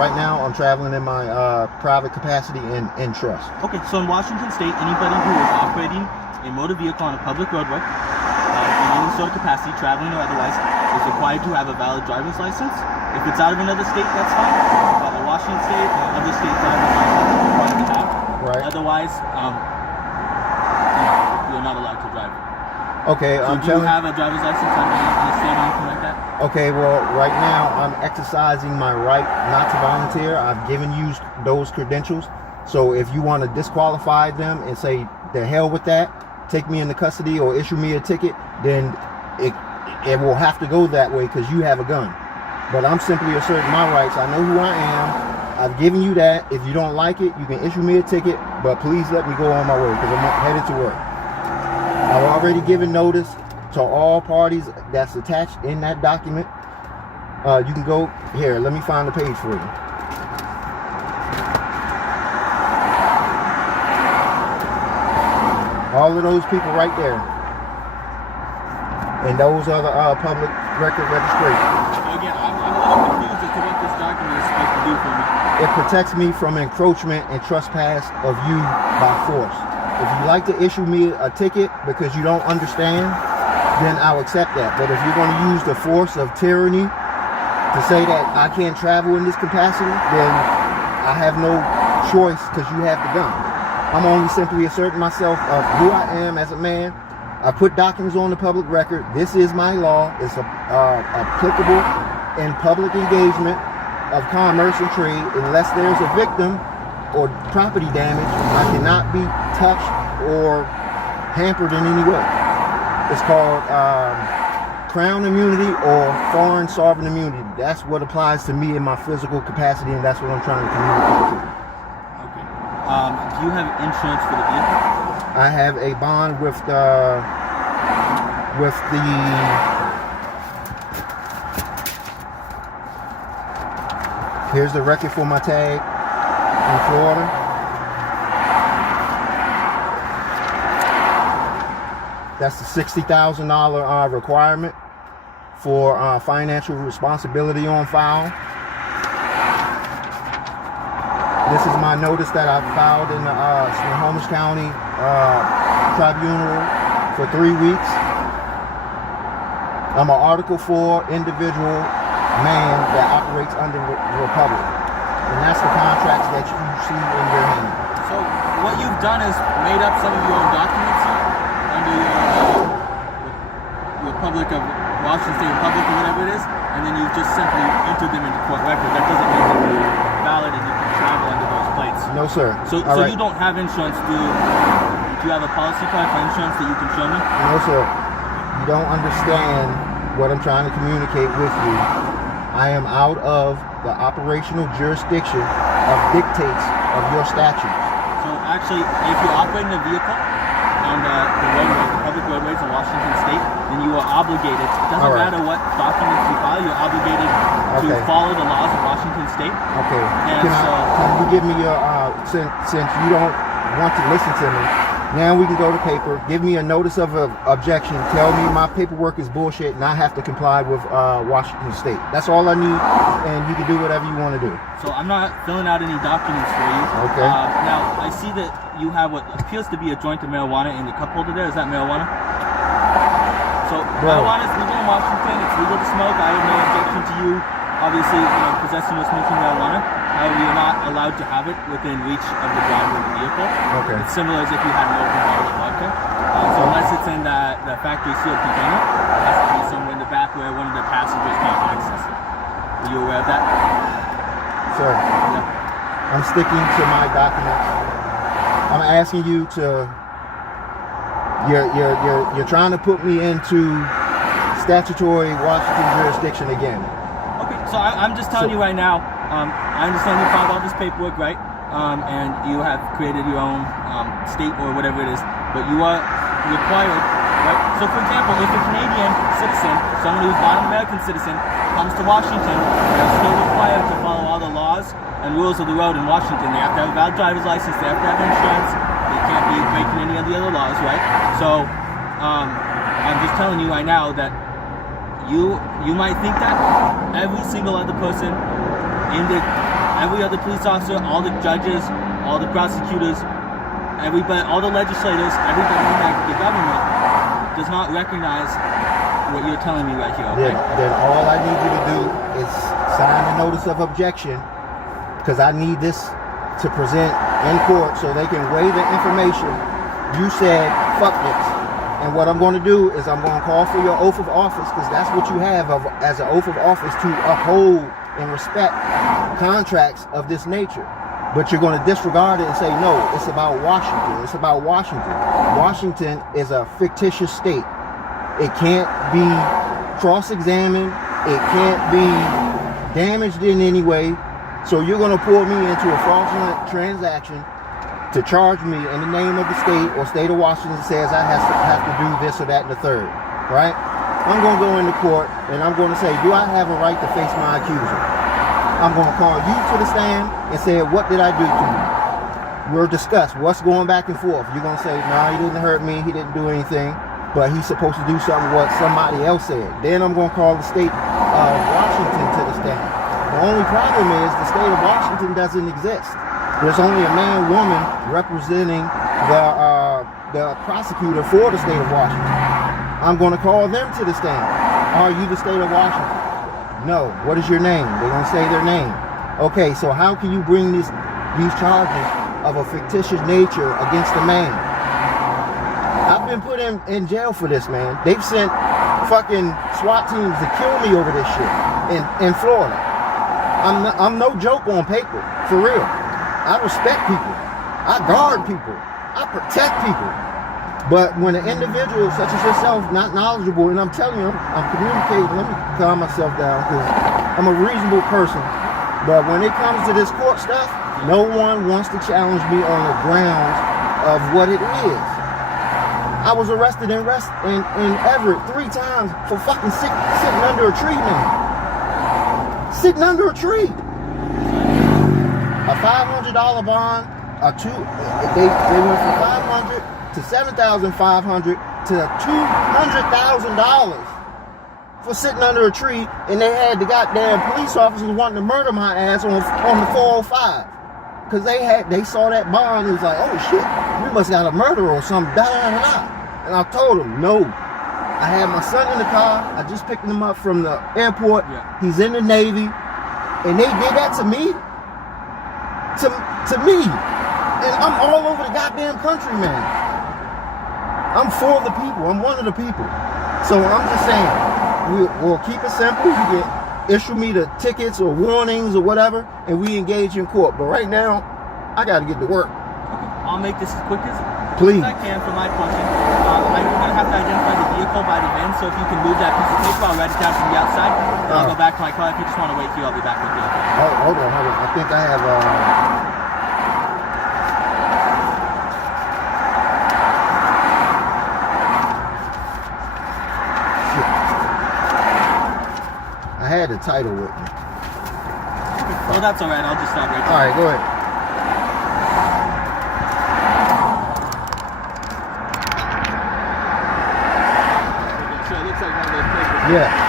right now I'm traveling in my private capacity in trust. Okay, so in Washington State, anybody who is operating a motor vehicle on a public roadway in any sort of capacity, traveling or otherwise, is required to have a valid driver's license. If it's out of another state, that's fine. But Washington State or other state driver's license is required to have. Right. Otherwise, you're not allowed to drive. Okay, so do you have a driver's license out of any state or anything like that? Okay, well, right now I'm exercising my right not to volunteer. I've given you those credentials. So if you want to disqualify them and say, the hell with that, take me into custody or issue me a ticket, then it will have to go that way because you have a gun. But I'm simply asserting my rights. I know who I am. I've given you that. If you don't like it, you can issue me a ticket, but please let me go on my way because I'm headed to work. I've already given notice to all parties that's attached in that document. You can go here. Let me find the page for you. All of those people right there. And those are the public record registrations. Again, I'm a little confused as to what this document is supposed to do for me. It protects me from encroachment and trespass of you by force. If you like to issue me a ticket because you don't understand, then I'll accept that. But if you're going to use the force of tyranny to say that I can't travel in this capacity, then I have no choice because you have the gun. I'm only simply asserting myself of who I am as a man. I put documents on the public record. This is my law. It's applicable in public engagement of commerce and trade. Unless there's a victim or property damage, I cannot be touched or hampered in any way. It's called Crown immunity or foreign sovereign immunity. That's what applies to me in my physical capacity, and that's what I'm trying to communicate to. Do you have insurance for the vehicle? I have a bond with the here's the record for my tag in Florida. That's the $60,000 requirement for financial responsibility on file. This is my notice that I filed in the Snohomish County Tribunal for 3 weeks. I'm an Article 4 individual man that operates under the Republic. And that's the contracts that you see in your hand. So what you've done is made up some of your own documents here under your Republic of Washington State Republic or whatever it is, and then you've just simply entered them into court record. That doesn't make them valid and you can travel under those plates. No, sir. So you don't have insurance. Do you have a policy card for insurance that you can show me? No, sir. You don't understand what I'm trying to communicate with you. I am out of the operational jurisdiction of dictates of your statutes. So actually, if you're operating a vehicle on the roadways, the public roadways in Washington State, then you are obligated. It doesn't matter what documents you file, you're obligated to follow the laws of Washington State. Okay. And can you give me your, since you don't want to listen to me, now we can go to paper. Give me a notice of objection. Tell me my paperwork is bullshit and I have to comply with Washington State. That's all I need, and you can do whatever you want to do. So I'm not filling out any documents for you. Okay. Now, I see that you have what appears to be a joint of marijuana in the cup holder there. Is that marijuana? So marijuana is legal in Washington. It's legal to smoke. I have no objection to you, obviously, possessing or smoking marijuana. However, you're not allowed to have it within reach of the driver of the vehicle. Okay. It's similar as if you had an open bottle of vodka. So unless it's in the factory sealed container, it has to be somewhere in the back where one of the passengers can't access it. Are you aware of that? Sir, Yeah. I'm sticking to my documents. I'm asking you to. You're trying to put me into statutory Washington jurisdiction again. Okay, so I'm just telling you right now. I understand you filed all this paperwork, right? And you have created your own state or whatever it is, but you are required, right? So, for example, if a Canadian citizen, someone who's not an American citizen, comes to Washington, they're still required to follow all the laws and rules of the road in Washington. They have to have a valid driver's license. They have to have insurance. They can't be breaking any of the other laws, right? So, I'm just telling you right now that you might think that every single other person in the every other police officer, all the judges, all the prosecutors, everybody, all the legislators, everybody in the government does not recognize what you're telling me right here. Okay? Then all I need you to do is sign the notice of objection, because I need this to present in court so they can weigh the information. You said, fuck this. And what I'm going to do is I'm going to call for your oath of office, because that's what you have as an oath of office, to uphold and respect contracts of this nature. But you're going to disregard it and say, no, it's about Washington. It's about Washington. Washington is a fictitious state. It can't be cross-examined. It can't be damaged in any way. So you're going to pull me into a fraudulent transaction to charge me in the name of the state or state of Washington says I have to do this or that and the third, right? I'm going to go into court and I'm going to say, do I have a right to face my accuser? I'm going to call you to the stand and say, what did I do to you? We'll discuss what's going back and forth. You're going to say, nah, he didn't hurt me. He didn't do anything, but he's supposed to do something what somebody else said. Then I'm going to call the state of Washington to the stand. The only problem is the state of Washington doesn't exist. There's only a man, woman representing the prosecutor for the state of Washington. I'm going to call them to the stand. Are you the state of Washington? No. What is your name? They're going to say their name. Okay, so how can you bring these charges of a fictitious nature against a man? I've been put in jail for this, man. They've sent fucking SWAT teams to kill me over this shit in Florida. I'm no joke on paper, for real. I respect people. I guard people. I protect people. But when an individual such as yourself, not knowledgeable, and I'm telling you, I'm communicating, let me calm myself down, because I'm a reasonable person. But when it comes to this court stuff, no one wants to challenge me on the grounds of what it is. I was arrested in Everett 3 times for fucking sitting under a tree, man. Sitting under a tree. A $500 bond, they went from $500 to $7,500 to $200,000 for sitting under a tree, and they had the goddamn police officers wanting to murder my ass on the 405, because they saw that bond and was like, oh shit, we must got a murderer or something, da da da da. And I told them no. I had my son in the car. I just picked him up from the airport. Yeah. He's in the Navy, and they did that to me. To me, and I'm all over the goddamn country, man. I'm for the people. I'm one of the people. So I'm just saying, we'll keep it simple. You can issue me the tickets or warnings or whatever, and we engage in court. But right now, I got to get to work. Okay. I'll make this as quick as I can for my portion. I'm going to have to identify the vehicle by the VIN, so if you can move that piece of paper, I'll write it down from the outside. And I'll go back to my car. If you just want to wait here, I'll be back with you. Oh, hold on. I think I have I had the title with me. Well, that's all right. I'll just stop right there. All right, go ahead. Yeah.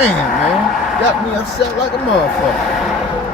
Damn, man. Got me upset like a motherfucker.